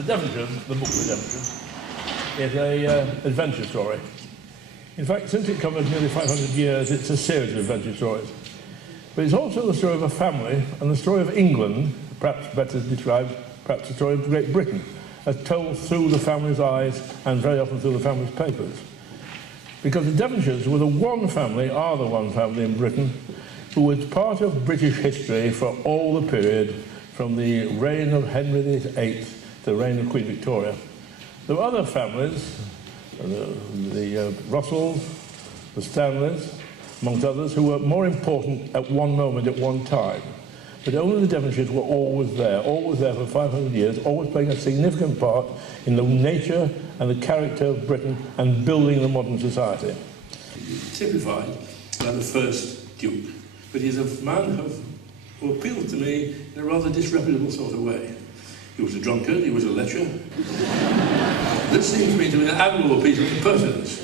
The Devonshires, the book The Devonshires, is an adventure story. In fact, since it covers nearly 500 years, it's a series of adventure stories. But it's also the story of a family and the story of England, perhaps better described, perhaps the story of Great Britain, as told through the family's eyes and very often through the family's papers. Because the Devonshires were the one family in Britain who was part of British history for all the period from the reign of Henry VIII to the reign of Queen Victoria. There were other families, the Russells, the Stanleys, amongst others, who were more important at one moment, at one time. But only the Devonshires were always there for 500 years, always playing a significant part in the nature and the character of Britain and building the modern society. Typified by the first Duke, but he's a man who appealed to me in a rather disreputable sort of way. He was a drunkard, he was a lecher. This seems to me to be an admirable piece of impertinence,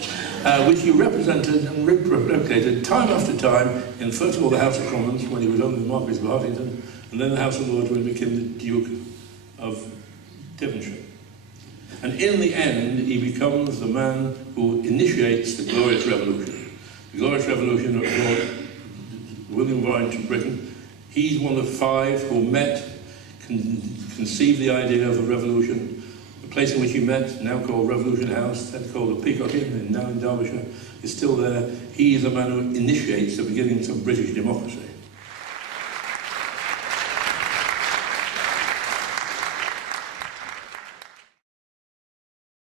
which he represented and replicated time after time in, first of all, the House of Commons, when he was only the Marquis of Hartington, and then the House of Lords when he became the Duke of Devonshire. And in the end, he becomes the man who initiates the Glorious Revolution. The Glorious Revolution that brought William Warren to Britain. He's one of 5 who met, conceived the idea of a revolution. The place in which he met, now called Revolution House, then called the Peacock Inn, now in Derbyshire, is still there. He is the man who initiates the beginnings of British democracy.